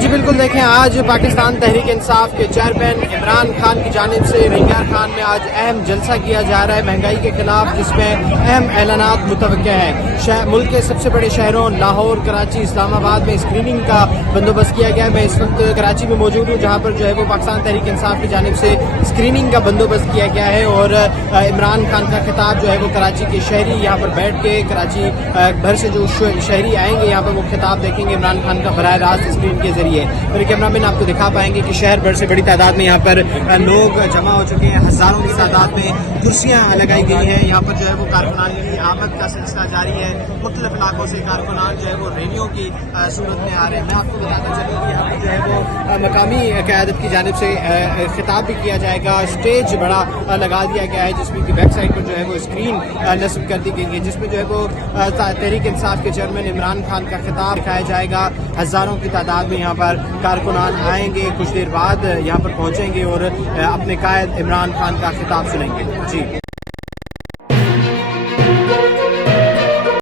جی بالکل دیکھیں، آج پاکستان تحریک انصاف کے چیئرمین عمران خان کی جانب سے رنگار خان میں آج اہم جلسہ کیا جا رہا ہے مہنگائی کے خلاف، جس میں اہم اعلانات متوقع ہیں۔ ملک کے سب سے بڑے شہروں لاہور، کراچی، اسلام آباد میں اسکریننگ کا بندوبست کیا گیا ہے۔ میں اس وقت کراچی میں موجود ہوں، جہاں پر جو ہے وہ پاکستان تحریک انصاف کی جانب سے اسکریننگ کا بندوبست کیا گیا ہے، اور عمران خان کا خطاب جو ہے وہ کراچی کے شہری یہاں پر بیٹھ کے کراچی بھر سے جو شہری آئیں گے یہاں پر وہ خطاب دیکھیں گے عمران خان کا براہ راست اسکرین کے ذریعے۔ میرے کیمرہ مین آپ کو دکھا پائیں گے کہ شہر بھر سے بڑی تعداد میں یہاں پر لوگ جمع ہو چکے ہیں، ہزاروں کی تعداد میں کرسیاں لگائی گئی ہیں۔ یہاں پر جو ہے وہ کارکنان کی آمد کا سلسلہ جاری ہے، مختلف علاقوں سے کارکنان جو ہے وہ ریلیوں کی صورت میں آ رہے ہیں۔ میں آپ کو بتاتا چلوں کہ یہاں پر جو ہے وہ مقامی قیادت کی جانب سے خطاب بھی کیا جائے گا۔ اسٹیج بڑا لگا دیا گیا ہے، جس میں کی بیک سائڈ پر جو ہے وہ اسکرین نصب کر دی گئی ہے، جس میں جو ہے وہ تحریک انصاف کے چیئرمین عمران خان کا خطاب دکھایا جائے گا۔ ہزاروں کی تعداد میں یہاں پر کارکنان آئیں گے، کچھ دیر بعد یہاں پر پہنچیں گے اور اپنے قائد عمران خان کا خطاب سنیں گے۔ جی